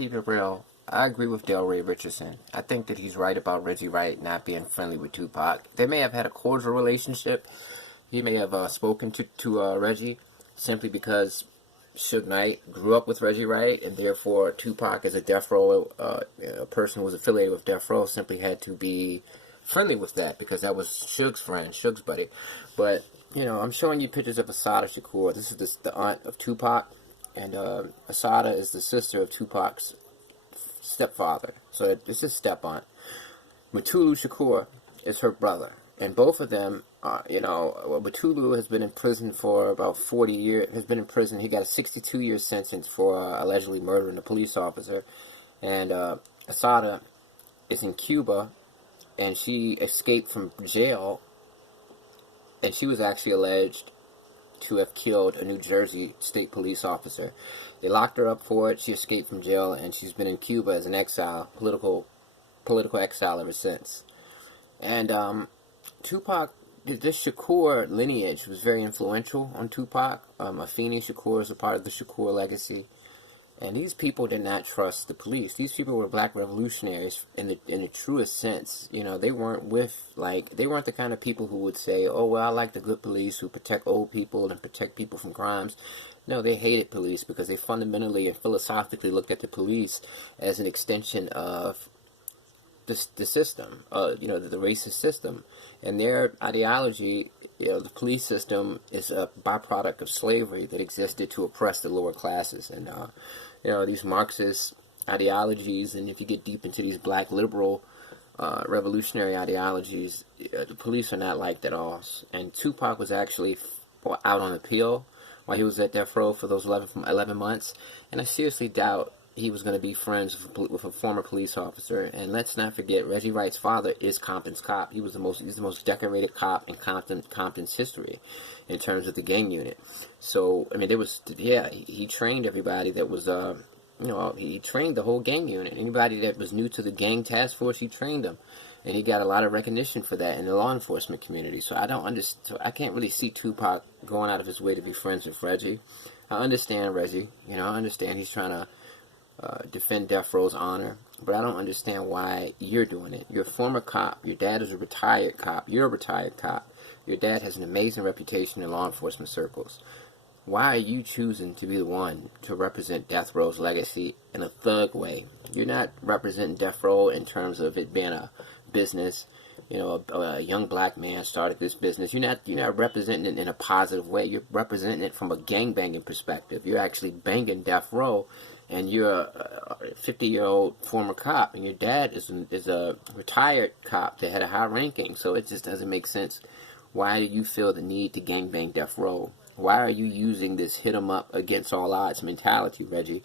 keep it real, I agree with Delray Richardson. I think that he's right about Reggie Wright not being friendly with Tupac. They may have had a cordial relationship. He may have spoken to Reggie simply because Suge Knight grew up with Reggie Wright, and therefore Tupac, as a Death Row a person who was affiliated with Death Row, simply had to be friendly with that because that was Suge's friend, Suge's buddy. But I'm showing you pictures of Assata Shakur. This is the aunt of Tupac, and Assata is the sister of Tupac's stepfather. So this is step aunt. Mutulu Shakur is her brother, and both of them, Mutulu has been in prison for about 40 years. Has been in prison. He got a 62-year sentence for allegedly murdering a police officer, and Assata is in Cuba, and she escaped from jail, and she was actually alleged to have killed a New Jersey state police officer. They locked her up for it. She escaped from jail, and she's been in Cuba as an exile, political exile ever since. And Tupac, this Shakur lineage was very influential on Tupac. Afeni Shakur is a part of the Shakur legacy. And these people did not trust the police. These people were black revolutionaries in the truest sense. They weren't they weren't the kind of people who would say, oh, well, I like the good police who protect old people and protect people from crimes. No, they hated police because they fundamentally and philosophically looked at the police as an extension of the system, the racist system. And their ideology, the police system is a byproduct of slavery that existed to oppress the lower classes. And, these Marxist ideologies, and if you get deep into these black liberal revolutionary ideologies, the police are not like that at all. And Tupac was actually out on appeal while he was at death row for those 11 months. And I seriously doubt he was going to be friends with a former police officer. And let's not forget, Reggie Wright's father is Compton's cop. He's the most decorated cop in Compton's history in terms of the gang unit. So, I mean, he trained everybody that was, he trained the whole gang unit. Anybody that was new to the gang task force, he trained them. And he got a lot of recognition for that in the law enforcement community. So I can't really see Tupac going out of his way to be friends with Reggie. I understand Reggie. I understand he's trying to defend Death Row's honor, but I don't understand why you're doing it. You're a former cop. Your dad is a retired cop. You're a retired cop. Your dad has an amazing reputation in law enforcement circles. Why are you choosing to be the one to represent Death Row's legacy in a thug way? You're not representing Death Row in terms of it being a business. A young black man started this business. You're not representing it in a positive way. You're representing it from a gangbanging perspective. You're actually banging Death Row, and you're a 50-year-old former cop, and your dad is a retired cop that had a high ranking. So it just doesn't make sense. Why do you feel the need to gangbang Death Row? Why are you using this hit 'em up against all odds mentality, Reggie?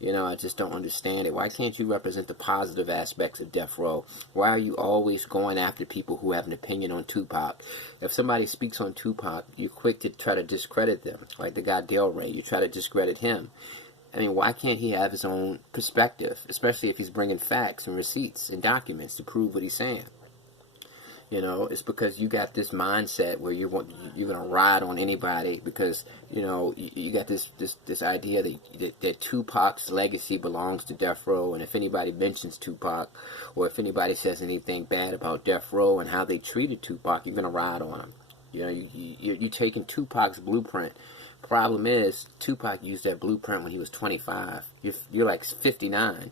I just don't understand it. Why can't you represent the positive aspects of Death Row? Why are you always going after people who have an opinion on Tupac? If somebody speaks on Tupac, you're quick to try to discredit them. Like the guy Delray, you try to discredit him. I mean, why can't he have his own perspective, especially if he's bringing facts and receipts and documents to prove what he's saying? It's because you got this mindset where you're going to ride on anybody because, you got this idea that Tupac's legacy belongs to Death Row, and if anybody mentions Tupac or if anybody says anything bad about Death Row and how they treated Tupac, you're going to ride on them. You're taking Tupac's blueprint. Problem is, Tupac used that blueprint when he was 25. You're like 59.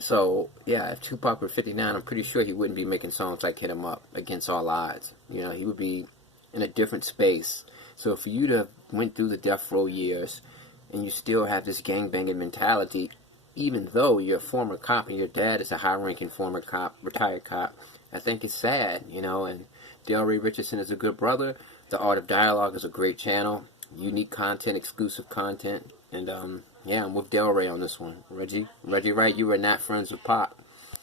So, yeah, if Tupac were 59, I'm pretty sure he wouldn't be making songs like Hit 'Em Up, Against All Odds. He would be in a different space. So for you to went through the Death Row years and you still have this gangbanging mentality, even though you're a former cop and your dad is a high-ranking former cop, retired cop, I think it's sad, and Delray Richardson is a good brother. The Art of Dialogue is a great channel. Unique content, exclusive content, and I'm with Delray on this one. Reggie Wright, you were not friends with Pop.